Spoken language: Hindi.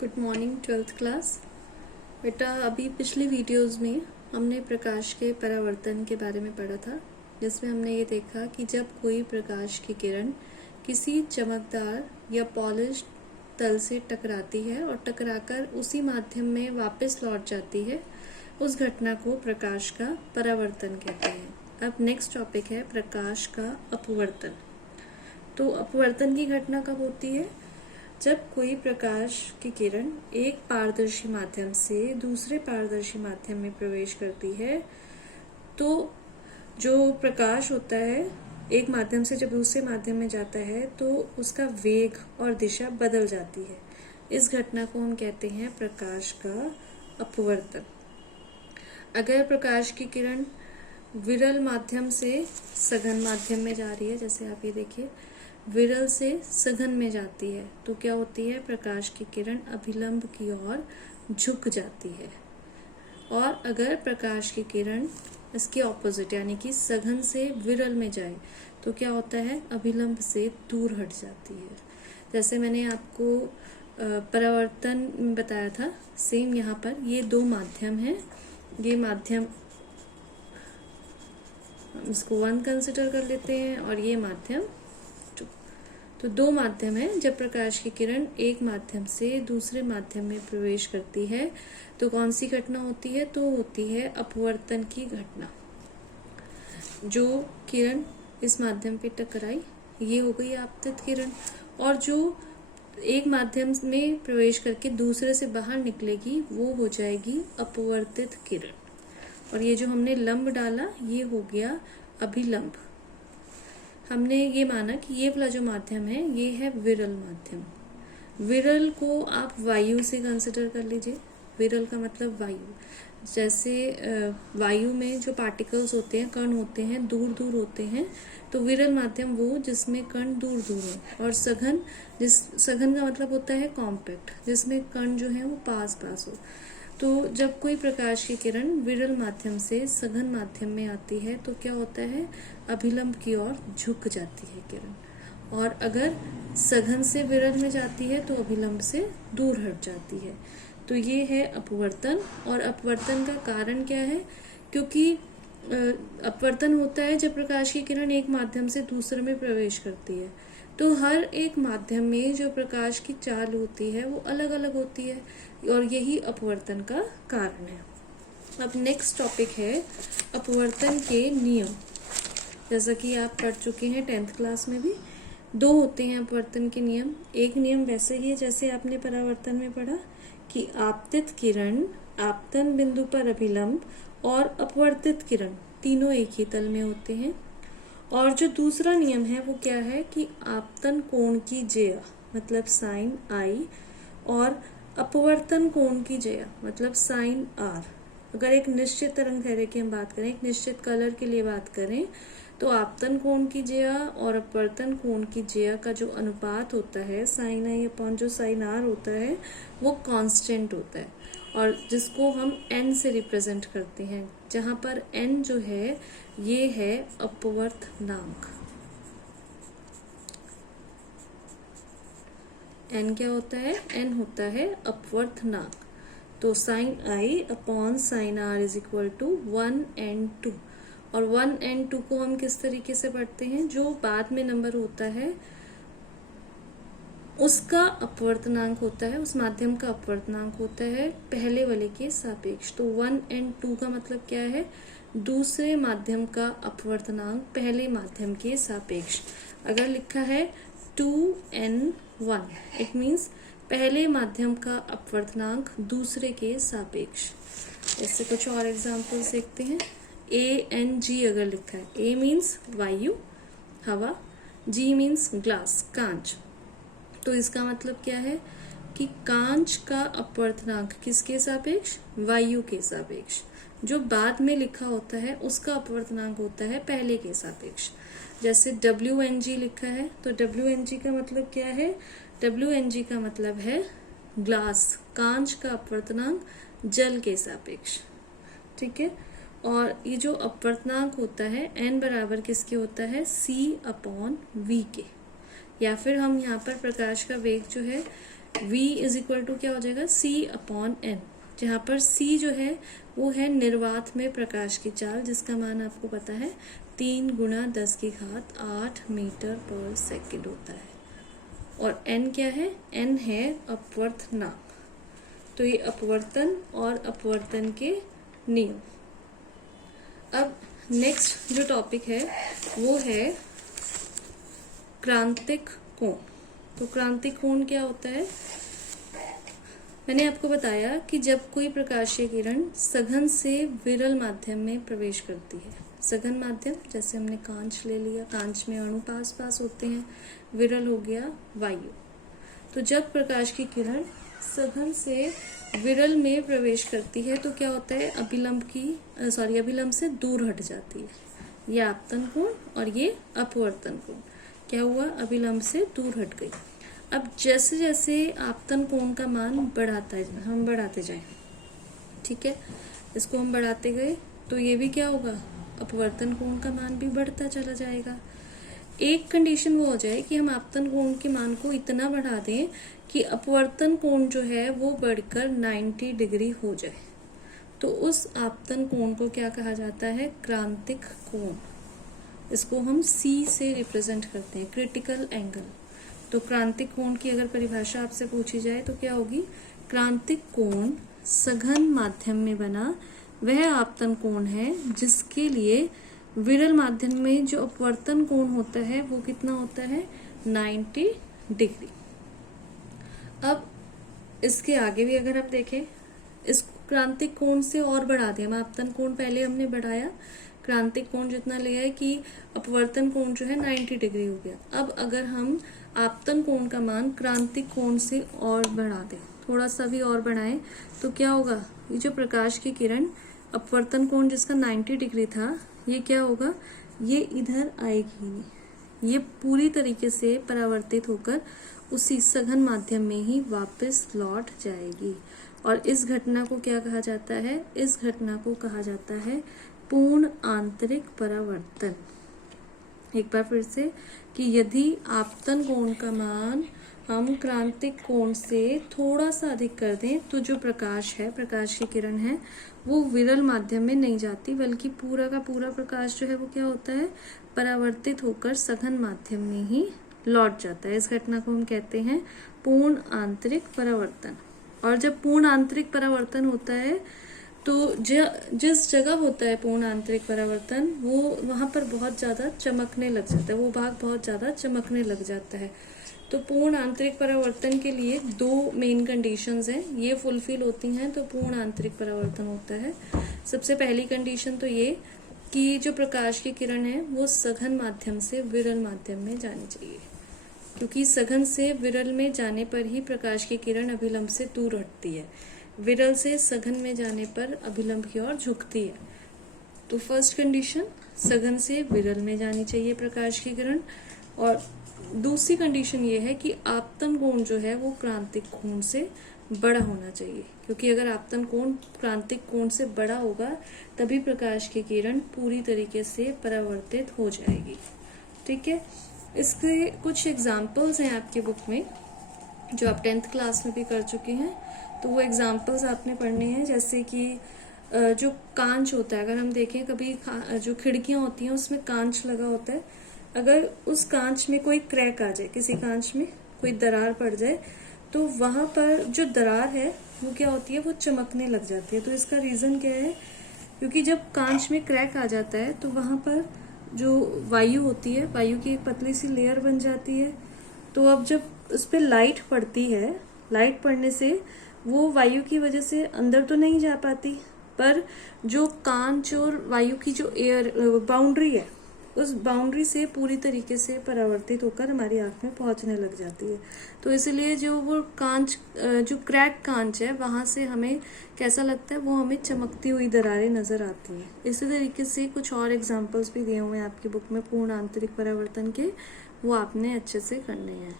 Good morning twelfth class. बेटा अभी पिछली वीडियोस में हमने प्रकाश के परावर्तन के बारे में पढ़ा था, जिसमें हमने ये देखा कि जब कोई प्रकाश की किरण किसी चमकदार या पॉलिश तल से टकराती है और टकराकर उसी माध्यम में वापस लौट जाती है, उस घटना को प्रकाश का परावर्तन कहते हैं। अब नेक्स्ट टॉपिक है प्रकाश का अपवर्तन। तो अपवर्तन की घटना कब होती है? जब कोई प्रकाश की किरण एक पारदर्शी माध्यम से दूसरे पारदर्शी माध्यम में प्रवेश करती है, तो जो प्रकाश होता है एक माध्यम से जब दूसरे माध्यम में जाता है तो उसका वेग और दिशा बदल जाती है। इस घटना को हम कहते हैं प्रकाश का अपवर्तन। अगर प्रकाश की किरण विरल माध्यम से सघन माध्यम में जा रही है, जैसे आप ये देखिए, विरल से सघन में जाती है, तो क्या होती है? प्रकाश की किरण अभिलंब की ओर झुक जाती है। और अगर प्रकाश की किरण इसके ऑपोजिट यानी कि सघन से विरल में जाए तो क्या होता है? अभिलंब से दूर हट जाती है। जैसे मैंने आपको परावर्तन बताया था, सेम यहाँ पर ये दो माध्यम हैं। ये माध्यम इसको 1 कंसिडर कर लेते हैं और ये माध्यम 2। तो दो माध्यम है। जब प्रकाश की किरण एक माध्यम से दूसरे माध्यम में प्रवेश करती है तो कौन सी घटना होती है? तो होती है अपवर्तन की घटना। जो किरण इस माध्यम पे टकराई, ये हो गई आपतित किरण, और जो एक माध्यम में प्रवेश करके दूसरे से बाहर निकलेगी वो हो जाएगी अपवर्तित किरण। और ये जो हमने लंब डाला ये हो गया अभिलंब। हमने ये माना कि ये वाला जो माध्यम है ये है विरल माध्यम। विरल को आप वायु से कंसिडर कर लीजिए। विरल का मतलब वायु। जैसे वायु में जो पार्टिकल्स होते हैं, कण होते हैं, दूर दूर होते हैं, तो विरल माध्यम वो जिसमें कण दूर दूर हो। और सघन का मतलब होता है कॉम्पैक्ट, जिसमें कण जो है वो पास पास हो। तो जब कोई प्रकाश की किरण विरल माध्यम से सघन माध्यम में आती है तो क्या होता है? अभिलंब की ओर झुक जाती है किरण। और अगर सघन से विरल में जाती है तो अभिलंब से दूर हट जाती है। तो ये है अपवर्तन। और अपवर्तन का कारण क्या है? क्योंकि अपवर्तन होता है जब प्रकाश की किरण एक माध्यम से दूसरे में प्रवेश करती है, तो हर एक माध्यम में जो प्रकाश की चाल होती है वो अलग अलग होती है, और यही अपवर्तन का कारण है। अब नेक्स्ट टॉपिक है अपवर्तन के नियम। जैसा कि आप पढ़ चुके हैं 10th क्लास में भी, दो होते हैं अपवर्तन के नियम। एक नियम वैसे ही है जैसे आपने परावर्तन में पढ़ा कि आपतित किरण आपतन बिंदु पर अभिलंब और अपवर्तित किरण तीनों एक ही तल में होते हैं। और जो दूसरा नियम है वो क्या है कि आपतन कोण की ज्या मतलब साइन आई और अपवर्तन कोण की ज्या मतलब साइन आर। अगर एक निश्चित तरंग दैर्ध्य की हम बात करें, एक निश्चित कलर के लिए बात करें, तो आपतन कोण की ज्या और अपवर्तन कोण की ज्या का जो अनुपात होता है साइन आई अपॉन जो साइन आर होता है वो कांस्टेंट होता है, और जिसको हम n से रिप्रेजेंट करते हैं, जहां पर n जो है ये है अपवर्तनांक। n क्या होता है? n होता है अपवर्तनांक। तो sine i upon sine r is equal to 1n2। और 1n2 को हम किस तरीके से पढ़ते हैं? जो बाद में नंबर होता है उसका अपवर्तनांक होता है, उस माध्यम का अपवर्तनांक होता है पहले वाले के सापेक्ष। तो 1n2 का मतलब क्या है? दूसरे माध्यम का अपवर्तनांक पहले माध्यम के सापेक्ष। अगर लिखा है 2n1, इट मीन्स पहले माध्यम का अपवर्तनांक दूसरे के सापेक्ष। इससे कुछ और एग्जांपल्स देखते हैं। ANG अगर लिखा है, A मीन्स वायु हवा, G मीन्स ग्लास कांच, तो इसका मतलब क्या है कि कांच का अपवर्तनांक किसके सापेक्ष? वायु के सापेक्ष। जो बाद में लिखा होता है उसका अपवर्तनांक होता है पहले के सापेक्ष। जैसे WNG लिखा है, तो WNG का मतलब क्या है? WNG का मतलब है ग्लास, कांच का अपवर्तनांक जल के सापेक्ष। ठीक है। और ये जो अपवर्तनांक होता है n बराबर किसके होता है? C अपॉन V के। या फिर हम यहाँ पर प्रकाश का वेग जो है v इज इक्वल टू क्या हो जाएगा, c अपॉन n, जहाँ पर c जो है वो है निर्वात में प्रकाश की चाल, जिसका मान आपको पता है 3 × 10⁸ मीटर पर सेकेंड होता है। और n क्या है, n है अपवर्तनांक। तो ये अपवर्तन और अपवर्तन के नियम। अब नेक्स्ट जो टॉपिक है वो है क्रांतिक कोण। तो क्रांतिक कोण क्या होता है, मैंने आपको बताया कि जब कोई प्रकाशीय किरण सघन से विरल माध्यम में प्रवेश करती है, सघन माध्यम जैसे हमने कांच ले लिया, कांच में अणु पास पास होते हैं, विरल हो गया वायु। तो जब प्रकाश की किरण सघन से विरल में प्रवेश करती है तो क्या होता है, अभिलंब से दूर हट जाती है। ये आपतन कोण और ये अपवर्तन कोण क्या हुआ, अभिलंब से दूर हट गई। अब जैसे जैसे आपतन कोण का मान हम बढ़ाते जाएं, ठीक है, इसको हम बढ़ाते गए तो ये भी क्या होगा, अपवर्तन कोण का मान भी बढ़ता चला जाएगा। एक कंडीशन वो हो जाए कि हम आपतन कोण के मान को इतना बढ़ा दें कि अपवर्तन कोण जो है वो बढ़कर 90 डिग्री हो जाए, तो उस आपतन कोण को क्या कहा जाता है, क्रांतिक कोण। इसको हम C से रिप्रेजेंट करते हैं, क्रिटिकल एंगल। तो क्रांतिक कोण की अगर परिभाषा आपसे पूछी जाए तो क्या होगी, क्रांतिक कोण सघन माध्यम में बना वह आपतन कोण है जिसके लिए विरल माध्यम में जो अपवर्तन कोण होता है वो कितना होता है, 90 डिग्री। अब इसके आगे भी अगर हम देखें, इस क्रांतिक कोण से और बढ़ा दिया, हम आपतन कोण पहले हमने बढ़ाया, क्रांतिक कोण जितना लिया है कि अपवर्तन कोण जो है 90 डिग्री हो गया। अब अगर हम आपतन कोण का मान क्रांतिक कोण से और बढ़ा दें, थोड़ा सा भी और बढ़ाएं, तो क्या होगा, ये जो प्रकाश की किरण अपवर्तन कोण जिसका 90 डिग्री था, ये क्या होगा, ये इधर आएगी नहीं, ये पूरी तरीके से परावर्तित होकर उसी सघन माध्यम में ही वापस लौट जाएगी। और इस घटना को क्या कहा जाता है, इस घटना को कहा जाता है पूर्ण आंतरिक परावर्तन। एक बार फिर से कि यदि आपतन कोण का मान हम क्रांतिक कोण से थोड़ा सा अधिक कर दें तो जो प्रकाश है, प्रकाश की किरण है, वो विरल माध्यम में नहीं जाती, बल्कि पूरा का पूरा प्रकाश जो है वो क्या होता है, परावर्तित होकर सघन माध्यम में ही लौट जाता है। इस घटना को हम कहते हैं पूर्ण आंतरिक परावर्तन। और जब पूर्ण आंतरिक परावर्तन होता है तो जिस जगह होता है पूर्ण आंतरिक परावर्तन, वो वहां पर बहुत ज्यादा चमकने लग जाता है, वो भाग बहुत ज्यादा चमकने लग जाता है। तो पूर्ण आंतरिक परावर्तन के लिए 2 मेन कंडीशंस हैं, ये फुलफिल होती हैं तो पूर्ण आंतरिक परावर्तन होता है। सबसे पहली कंडीशन तो ये कि जो प्रकाश की किरण है वो सघन माध्यम से विरल माध्यम में जानी चाहिए, क्योंकि सघन से विरल में जाने पर ही प्रकाश की किरण अभिलंब से दूर हटती है, विरल से सघन में जाने पर अभिलंब की ओर झुकती है। तो फर्स्ट कंडीशन, सघन से विरल में जानी चाहिए प्रकाश की किरण। और दूसरी कंडीशन ये है कि आपतन कोण जो है वो क्रांतिक कोण से बड़ा होना चाहिए, क्योंकि अगर आपतन कोण क्रांतिक कोण से बड़ा होगा तभी प्रकाश की किरण पूरी तरीके से परावर्तित हो जाएगी। ठीक है, इसके कुछ एग्जाम्पल्स हैं आपकी बुक में जो आप 10th क्लास में भी कर चुके हैं, तो वो एग्जाम्पल्स आपने पढ़ने हैं। जैसे कि जो कांच होता है, अगर हम देखें कभी जो खिड़कियां होती हैं उसमें कांच लगा होता है, अगर उस कांच में कोई क्रैक आ जाए, किसी कांच में कोई दरार पड़ जाए, तो वहां पर जो दरार है वो क्या होती है, वो चमकने लग जाती है। तो इसका रीजन क्या है, क्योंकि जब कांच में क्रैक आ जाता है तो वहां पर जो वायु होती है, वायु की एक पतली सी लेयर बन जाती है। तो अब जब उस पर लाइट पड़ती है, लाइट पड़ने से वो वायु की वजह से अंदर तो नहीं जा पाती, पर जो कांच और वायु की जो एयर बाउंड्री है, उस बाउंड्री से पूरी तरीके से परावर्तित होकर हमारी आंख में पहुंचने लग जाती है। तो इसलिए जो वो कांच, जो क्रैक कांच है, वहां से हमें कैसा लगता है, वो हमें चमकती हुई दरारें नजर आती हैं। इसी तरीके से कुछ और एग्जाम्पल्स भी दिए हुए हैं आपकी बुक में पूर्ण आंतरिक परावर्तन के, वो आपने अच्छे से करने हैं।